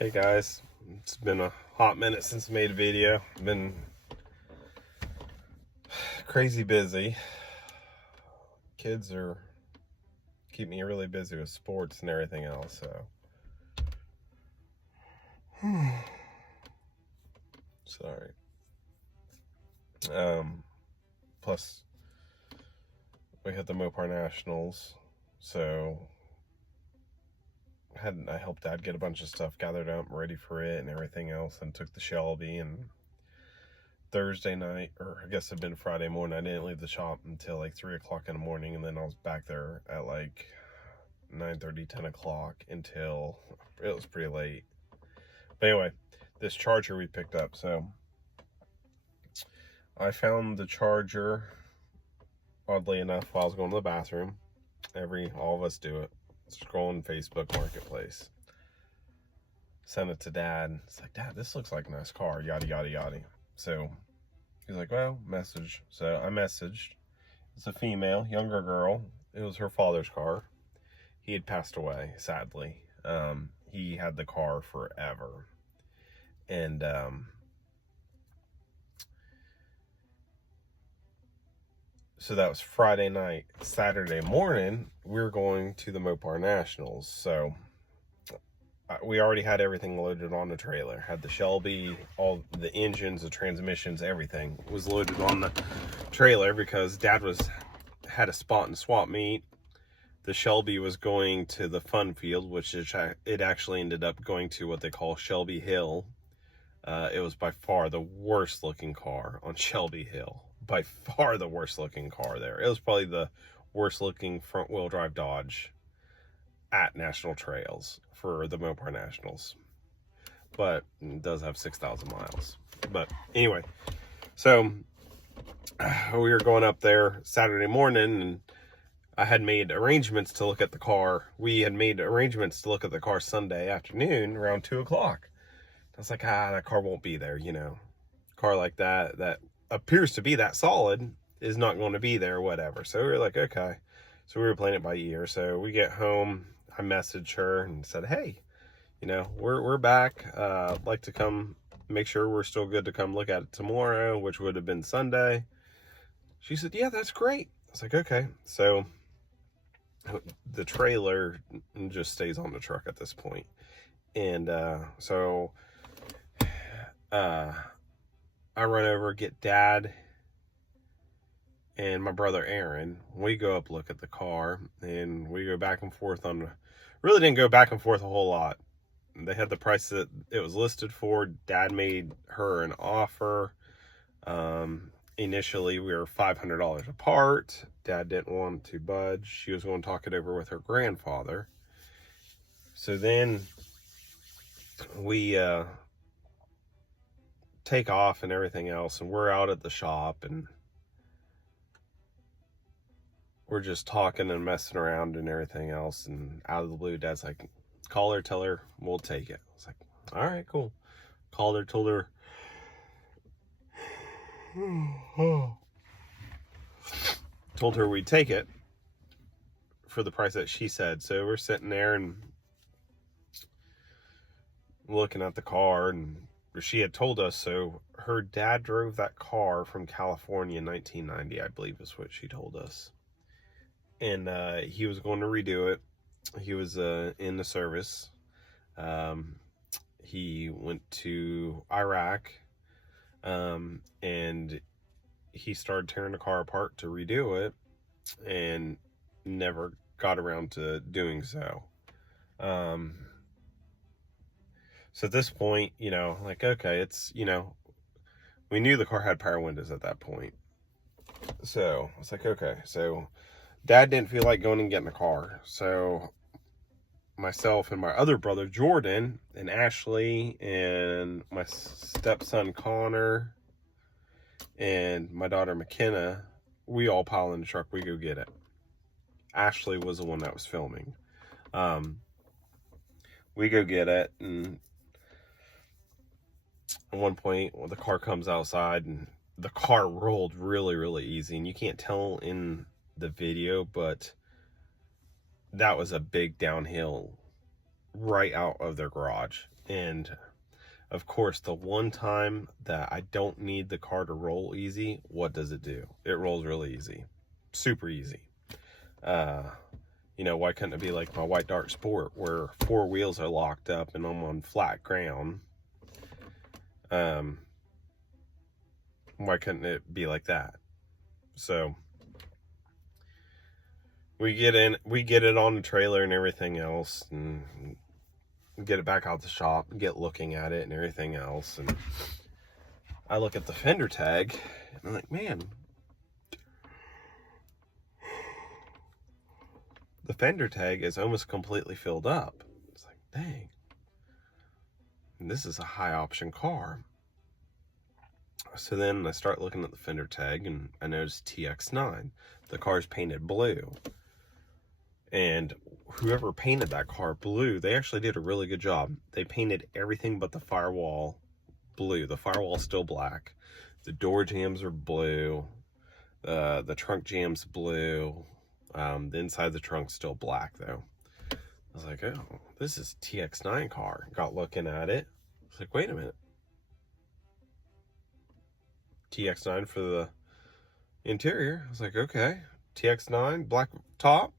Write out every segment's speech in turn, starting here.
Hey guys, it's been a hot minute since I made a video. I've been crazy busy. Kids are keep me really busy with sports and everything else, so sorry. Plus we had the Mopar Nationals, so I helped Dad get a bunch of stuff gathered up, ready for it and everything else, and took the Shelby. And Thursday night, or I guess it'd been Friday morning, I didn't leave the shop until like 3 o'clock in the morning, and then I was back there at like 9:30, 10 o'clock until it was pretty late. But anyway, this charger we picked up. So I found the charger, oddly enough, while I was going to the bathroom. All of us do it. Scrolling Facebook Marketplace. Sent it to Dad. It's like, Dad, this looks like a nice car, yada, yada, yada. So he's like, well, message. So I messaged. It's a female, younger girl. It was her father's car. He had passed away, sadly. He had the car forever. And so that was Friday night. Saturday morning, we were going to the Mopar Nationals. So we already had everything loaded on the trailer. Had the Shelby, all the engines, the transmissions, everything was loaded on the trailer because Dad had a spot in swap meet. The Shelby was going to the fun field, which it actually ended up going to what they call Shelby Hill. It was by far the worst looking car on Shelby Hill. By far the worst looking car there. It was probably the worst looking front wheel drive Dodge at National Trails for the Mopar Nationals. But it does have 6,000 miles. But anyway, so we were going up there Saturday morning, and I had made arrangements to look at the car. We had made arrangements to look at the car Sunday afternoon around 2 o'clock. I was like, that car won't be there, you know. Car like that appears to be that solid is not going to be there, whatever. So we were like, okay. So we were playing it by ear. So we get home, I messaged her and said, hey, you know, we're back. I'd like to come make sure we're still good to come look at it tomorrow, which would have been Sunday. She said, yeah, that's great. I was like, okay. So the trailer just stays on the truck at this point. And so I run over, get Dad and my brother Aaron. We go up, look at the car, and we go back and forth really didn't go back and forth a whole lot. They had the price that it was listed for. Dad made her an offer. Initially, we were $500 apart. Dad didn't want to budge. She was going to talk it over with her grandfather. So then we take off and everything else, and we're out at the shop, and we're just talking and messing around and everything else. And out of the blue, Dad's like, call her, tell her we'll take it. I was like, all right, cool. Called her, told her we'd take it for the price that she said. So we're sitting there and looking at the car, and she had told us, so her dad drove that car from California in 1990, I believe is what she told us. And he was going to redo it. He was in the service. He went to Iraq, and he started tearing the car apart to redo it and never got around to doing so. So at this point, you know, like, okay, it's, you know, we knew the car had power windows at that point. So I was like, okay. So Dad didn't feel like going and getting a car. So myself and my other brother, Jordan, and Ashley, and my stepson, Connor, and my daughter, McKenna, we all pile in the truck. We go get it. Ashley was the one that was filming. We go get it, and at one point, the car comes outside, and the car rolled really, really easy. And you can't tell in the video, but that was a big downhill right out of their garage. And of course, the one time that I don't need the car to roll easy, what does it do? It rolls really easy. Super easy. You know, why couldn't it be like my White Dart Sport where 4 wheels are locked up and I'm on flat ground? Why couldn't it be like that? So we get it on the trailer and everything else, and get it back out the shop, get looking at it and everything else. And I look at the fender tag and I'm like, man, the fender tag is almost completely filled up. It's like, dang, and this is a high option car. So then I start looking at the fender tag and I notice TX9. The car's painted blue. And whoever painted that car blue, they actually did a really good job. They painted everything but the firewall blue. The firewall's still black. The door jambs are blue. The trunk jam's blue. The inside of the trunk's still black though. I was like, oh, this is TX9 car. Got looking at it. I was like, wait a minute. TX9 for the interior. I was like, okay. TX9, black top.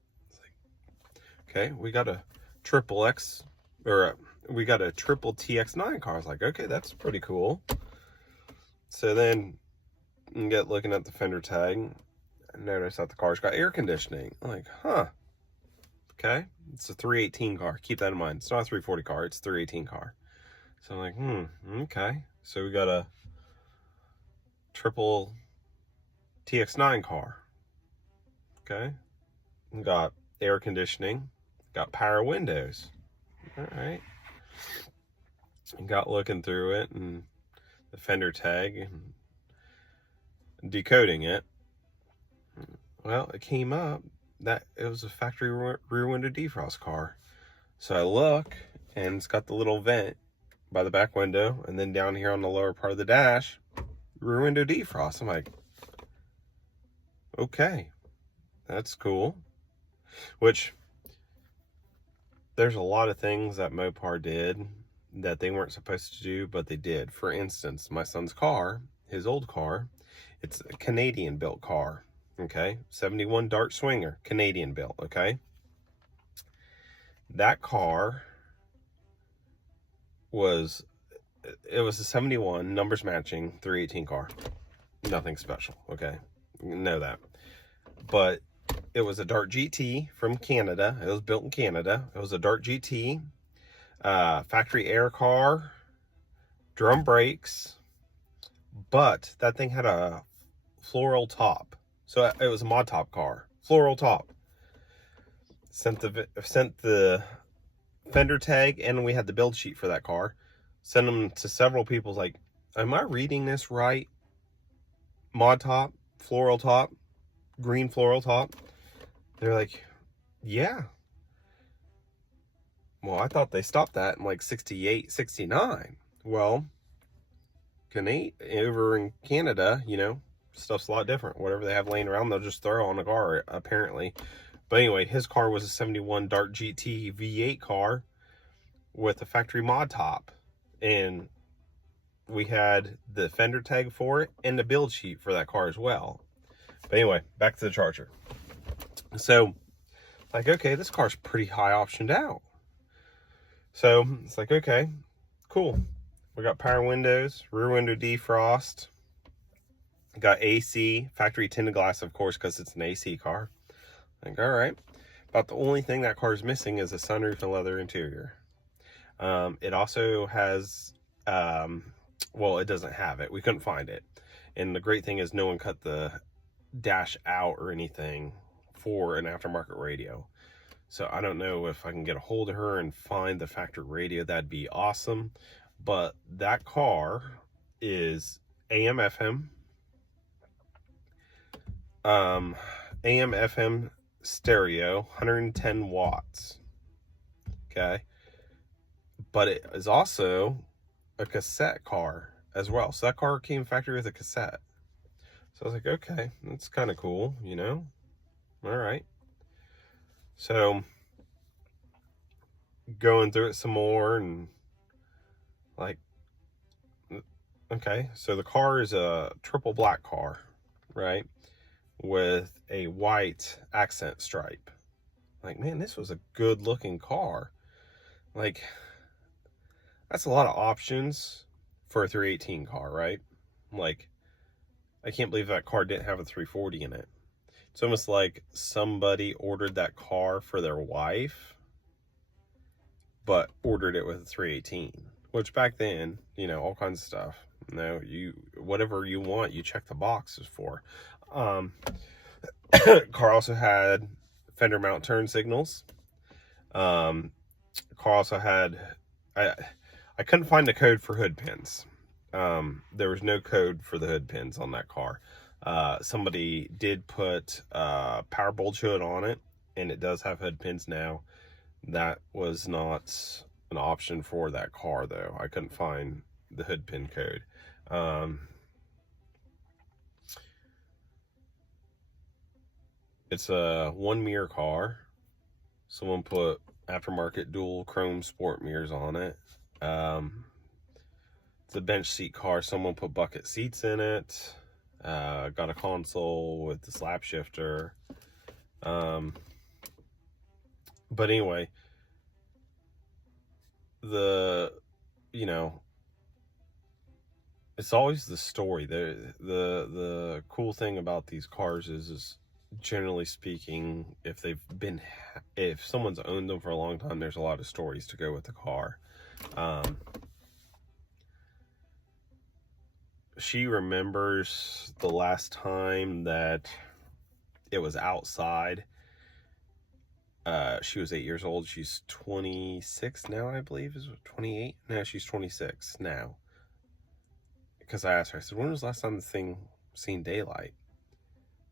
Okay, we got a triple X, or we got a triple TX9 car. I was like, okay, that's pretty cool. So then you get looking at the fender tag, I notice that the car's got air conditioning. I'm like, huh. Okay, it's a 318 car. Keep that in mind. It's not a 340 car, it's a 318 car. So I'm like, okay. So we got a triple TX9 car. Okay, we got air conditioning. Got power windows. All right. And got looking through it and the fender tag and decoding it. Well, it came up that it was a factory rear window defrost car. So I look and it's got the little vent by the back window, and then down here on the lower part of the dash, rear window defrost. I'm like, okay, that's cool. Which, there's a lot of things that Mopar did that they weren't supposed to do, but they did. For instance, my son's car, his old car, it's a Canadian built car, okay? 71 Dart Swinger, Canadian built, okay? That car was a 71, numbers matching, 318 car. Nothing special, okay? Know that. But it was a Dart GT from Canada. It was built in Canada. It was a Dart GT, factory air car, drum brakes, but that thing had a floral top. So it was a mod top car, floral top. Sent the fender tag, and we had the build sheet for that car. Sent them to several people. Like, am I reading this right? Mod top, floral top, green floral top. They're like, yeah. Well, I thought they stopped that in like 68, 69. Well, over in Canada, you know, stuff's a lot different. Whatever they have laying around, they'll just throw on the car, apparently. But anyway, his car was a 71 Dart GT V8 car with a factory mod top. And we had the fender tag for it and the build sheet for that car as well. But anyway, back to the Charger. So, like, okay, this car's pretty high optioned out. So, it's like, okay, cool. We got power windows, rear window defrost. Got AC, factory tinted glass, of course, because it's an AC car. Like, all right. About the only thing that car is missing is a sunroof and leather interior. It also has, well, it doesn't have it. We couldn't find it. And the great thing is no one cut the dash out or anything for an aftermarket radio. So I don't know if I can get a hold of her and find the factory radio. That'd be awesome. But that car is AM FM, AM FM stereo, 110 watts. Okay. But it is also a cassette car as well. So that car came factory with a cassette. So I was like, okay, that's kind of cool, you know? All right. So going through it some more, and like, okay, so the car is a triple black car, right? With a white accent stripe. Like, man, this was a good looking car. Like, that's a lot of options for a 318 car, right? Like, I can't believe that car didn't have a 340 in it. It's almost like somebody ordered that car for their wife, but ordered it with a 318, which back then, you know, all kinds of stuff. You know, whatever you want, you check the boxes for. Car also had fender mount turn signals. Car also had, I couldn't find the code for hood pins. There was no code for the hood pins on that car. Somebody did put power bulge hood on it, and it does have hood pins now. That was not an option for that car, though. I couldn't find the hood pin code. It's a one mirror car. Someone put aftermarket dual chrome sport mirrors on it. It's a bench seat car. Someone put bucket seats in it. Got a console with the slap shifter. But anyway, you know, it's always the story. The cool thing about these cars is generally speaking, if someone's owned them for a long time, there's a lot of stories to go with the car. She remembers the last time that it was outside. She was 8 years old. She's 26 now, I believe. Is it 28? No, she's 26 now. Because I asked her, I said, when was the last time the thing seen daylight?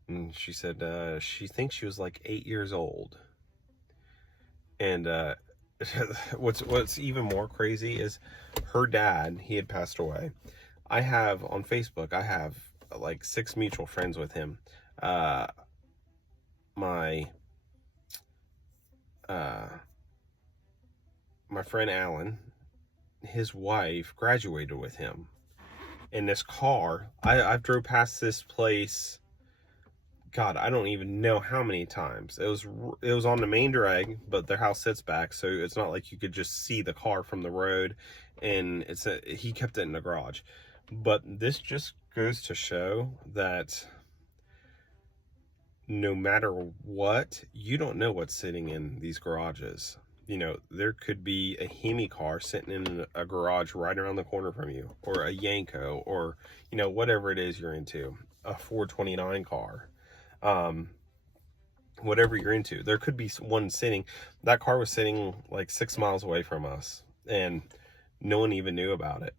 And she said she thinks she was like 8 years old. And what's even more crazy is her dad, he had passed away. I have, on Facebook, I have like 6 mutual friends with him. My friend Alan, his wife graduated with him. In this car, I've drove past this place, God, I don't even know how many times. It was on the main drag, but their house sits back, so it's not like you could just see the car from the road. And he kept it in the garage. But this just goes to show that no matter what, you don't know what's sitting in these garages. You know, there could be a Hemi car sitting in a garage right around the corner from you, or a Yanko, or, you know, whatever it is you're into, a 429 car, whatever you're into. There could be one sitting. That car was sitting like 6 miles away from us, and no one even knew about it.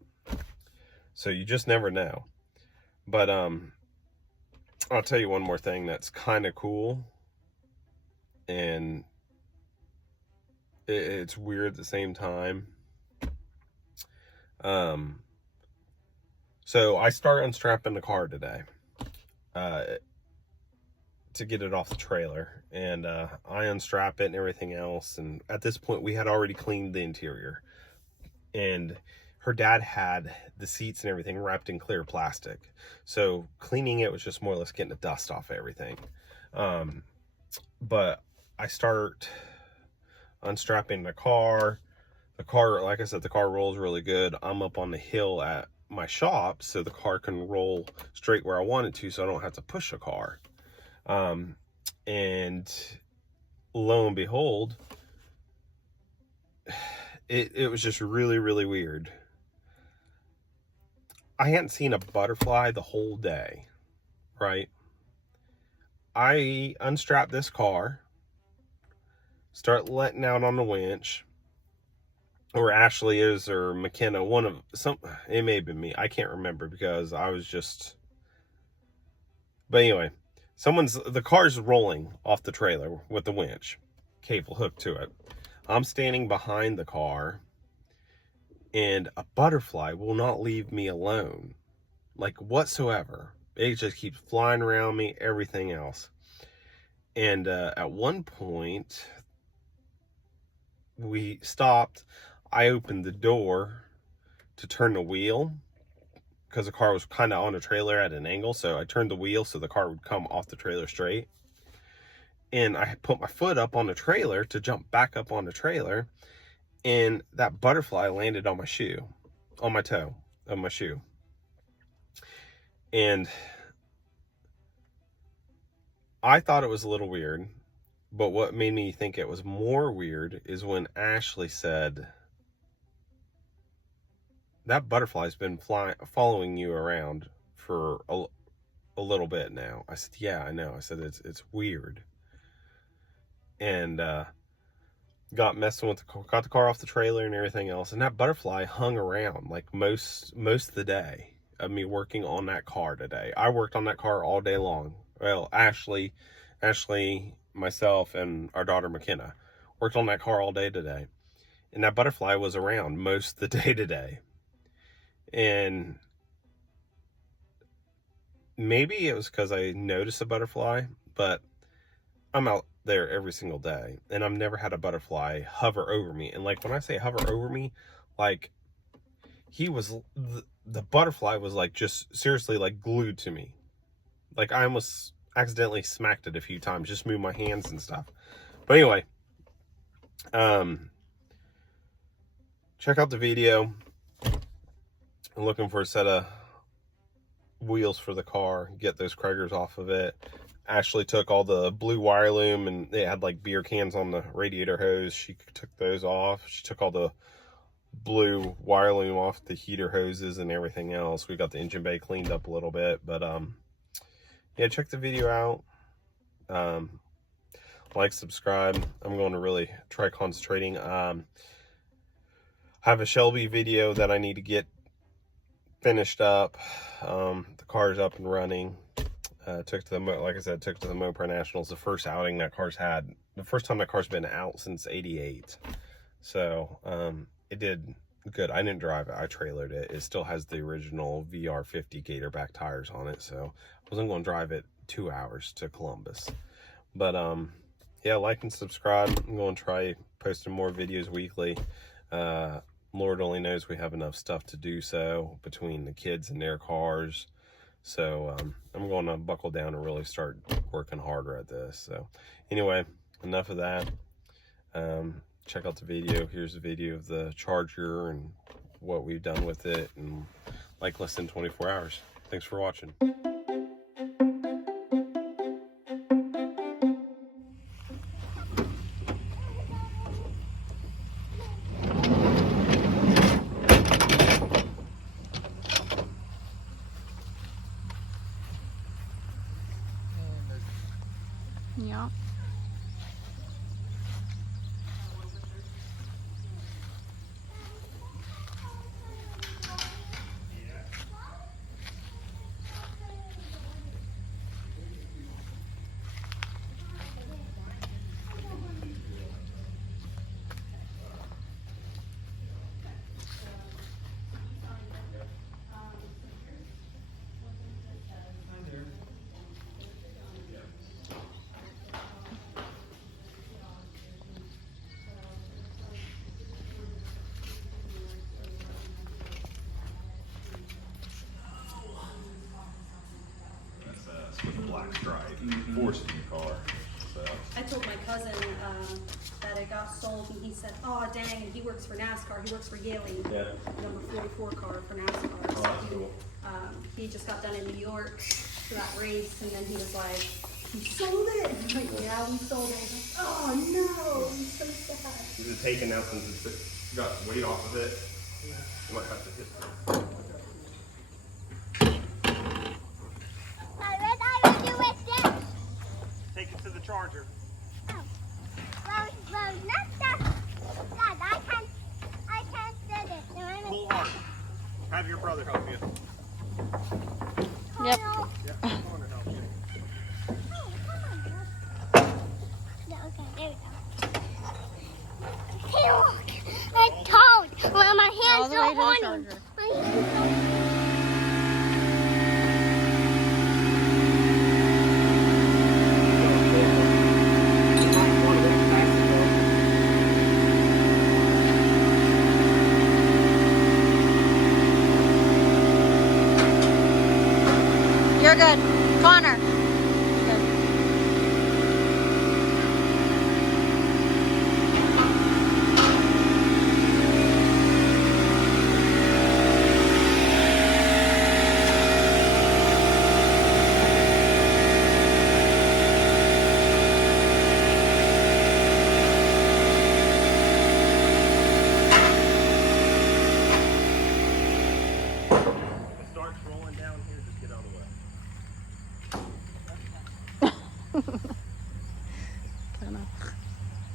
So you just never know. But I'll tell you one more thing that's kind of cool, and it's weird at the same time. So I start unstrapping the car today to get it off the trailer, and I unstrap it and everything else. And at this point, we had already cleaned the interior, and her dad had the seats and everything wrapped in clear plastic. So cleaning it was just more or less getting the dust off everything. But I start unstrapping the car. The car, like I said, the car rolls really good. I'm up on the hill at my shop, so the car can roll straight where I want it to, so I don't have to push the car. And lo and behold, it was just really, really weird. I hadn't seen a butterfly the whole day, right? I unstrap this car, start letting out on the winch, or Ashley is, or McKenna, it may have been me. I can't remember because I was just, but anyway, the car's rolling off the trailer with the winch, cable hooked to it. I'm standing behind the car, and a butterfly will not leave me alone, like whatsoever. It just keeps flying around me, everything else. And at one point, we stopped. I opened the door to turn the wheel because the car was kind of on a trailer at an angle. So I turned the wheel so the car would come off the trailer straight. And I put my foot up on the trailer to jump back up on the trailer. And that butterfly landed on my shoe, on my toe of my shoe. And I thought it was a little weird. But what made me think it was more weird is when Ashley said, that butterfly's been following you around for a little bit now. I said, yeah, I know. I said, it's weird. And got messing with got the car off the trailer and everything else. And that butterfly hung around like most of the day of me working on that car today. I worked on that car all day long. Well, Ashley, myself, and our daughter McKenna worked on that car all day today. And that butterfly was around most of the day today. And maybe it was because I noticed a butterfly, but I'm out there every single day and I've never had a butterfly hover over me. And like when I say hover over me, like he was, the butterfly was like just seriously like glued to me. Like I almost accidentally smacked it a few times, just moved my hands and stuff. But anyway, check out the video. I'm looking for a set of wheels for the car, get those Kragers off of it. Ashley took all the blue wire loom and they had like beer cans on the radiator hose. She took those off. She took all the blue wire loom off the heater hoses and everything else. We got the engine bay cleaned up a little bit, but yeah, check the video out. Like, subscribe. I'm going to really try concentrating. I have a Shelby video that I need to get finished up. The car's up and running. Took to the, like I said, took to the Mopar Nationals. The first outing that car's had. The first time that car's been out since '88. So it did good. I didn't drive it. I trailered it. It still has the original VR50 Gator back tires on it. So I wasn't going to drive it 2 hours to Columbus. But yeah, like and subscribe. I'm going to try posting more videos weekly. Lord only knows we have enough stuff to do so between the kids and their cars. So I'm going to buckle down and really start working harder at this. So anyway, enough of that. Check out the video. Here's a video of the Charger and what we've done with it in like less than 24 hours. Thanks for watching. Yeah. With a black stripe, forced in the car. So I told my cousin that it got sold, and he said, "Oh dang!" And he works for NASCAR. He works for Yale, yeah. number 44 car for NASCAR. Oh, So that's cool. he just got done in New York for that race, and then he was like, "You sold it?" I'm like, "Yeah, we sold it." He's like, "Oh no, I'm so sad." Is it taken out since it's got weight off of it? You might have to hit it. Take it to the Charger. Oh. Well, not that. Dad, I can't set it. Pull hard. Have your brother help you. Yep. Yeah, come on and help you. Oh, come on. No, okay, there we go. Hey, look. It's cold. Well, my hands are horny. My hands are good. Connor.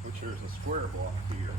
Which there's a square block here.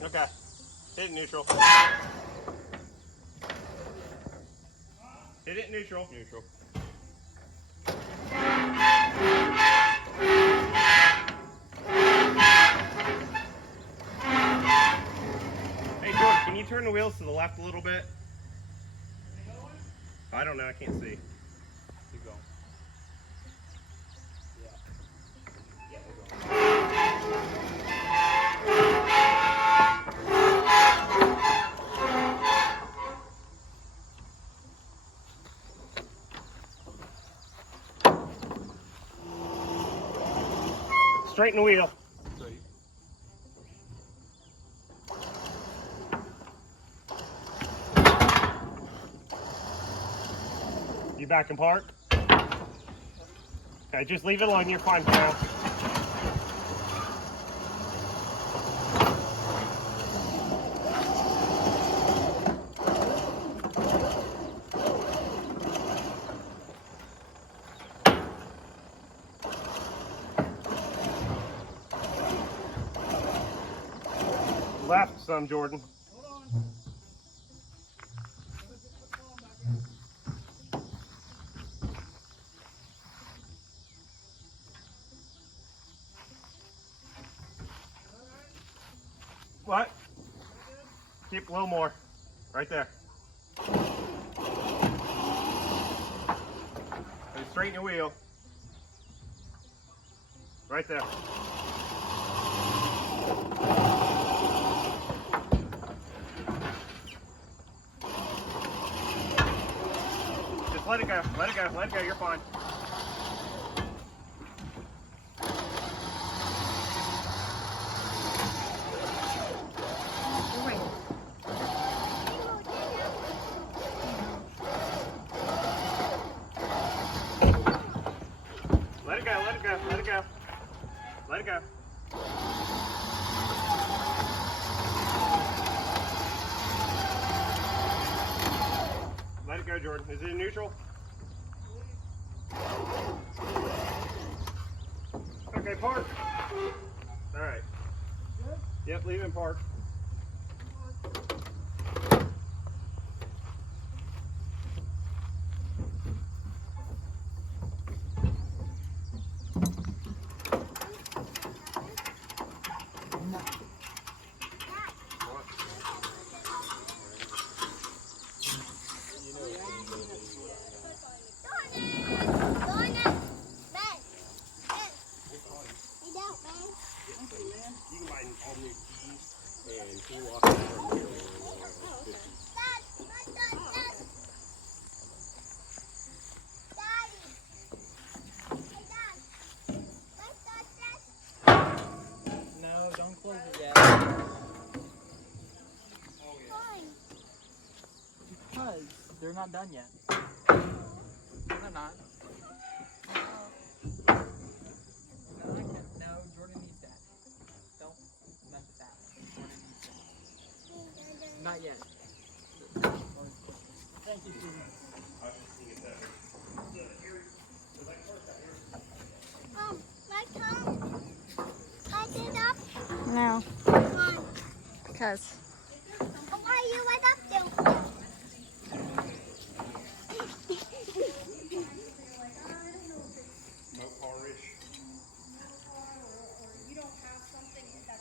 Okay. Hit it neutral. Hit it neutral. Neutral. Hey George, can you turn the wheels to the left a little bit? I don't know, I can't see. Keep going. Yeah, we're going. Straighten the wheel. You back and park? Okay, just leave it alone. You're fine for now. Left some, Jordan. What? Keep a little more. Right there. And straighten your wheel. Right there. Just let it go. Let it go. Let it go. You're fine. Let it go, let it go, let it go. Let it go. Let it go, Jordan. Is it in neutral? Okay, park. All right. Yep, leave it in park. You can buy all new keys. Because they're not done yet. They're not. No, no, Jordan needs that. Don't mess with that. Jordan needs that. Not yet. Thank you, Susan. My tongue. I did up. No. Why? Because. Why you went up there? You don't have something that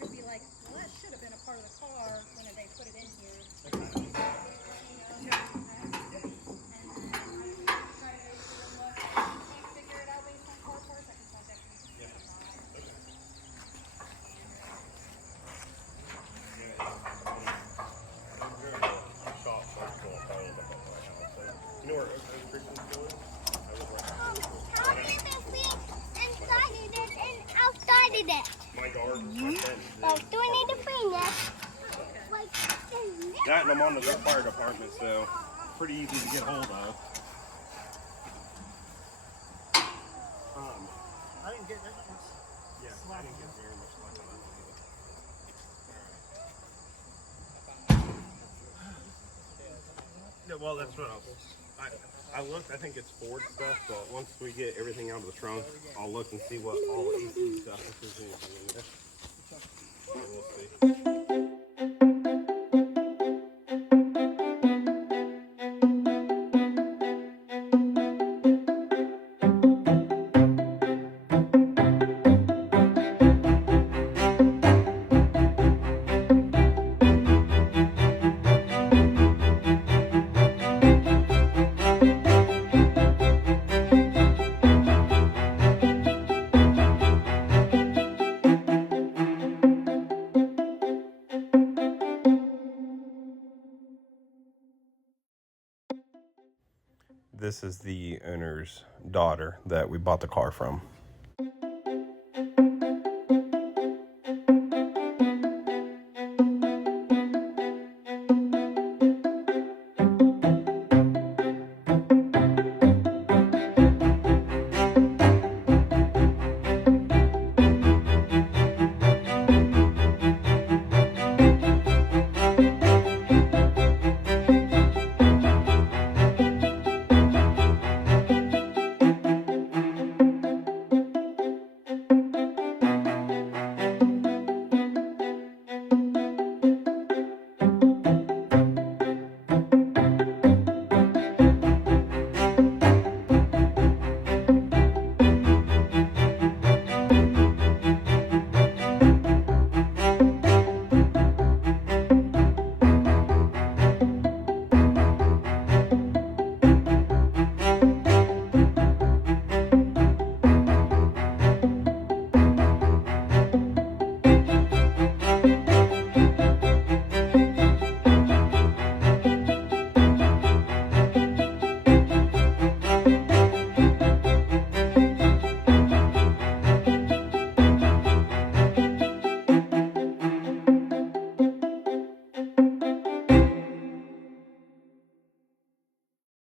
could be like, well, that should have been a part of the car when they put it in here. Figure it out based on car parts. I can contact you. You know where Oak Christian School is? How did we inside it and outside of it? My garden. But do we need to bring it? Like, That and I'm on the fire department, so pretty easy to get hold of. I didn't get that. Yeah, I didn't get very much luck on that one either. Yeah, well, that's what I looked. I think it's Ford stuff, but once we get everything out of the trunk, I'll look and see what all the AC stuff, if there's anything in there. So we'll see. This is the owner's daughter that we bought the car from.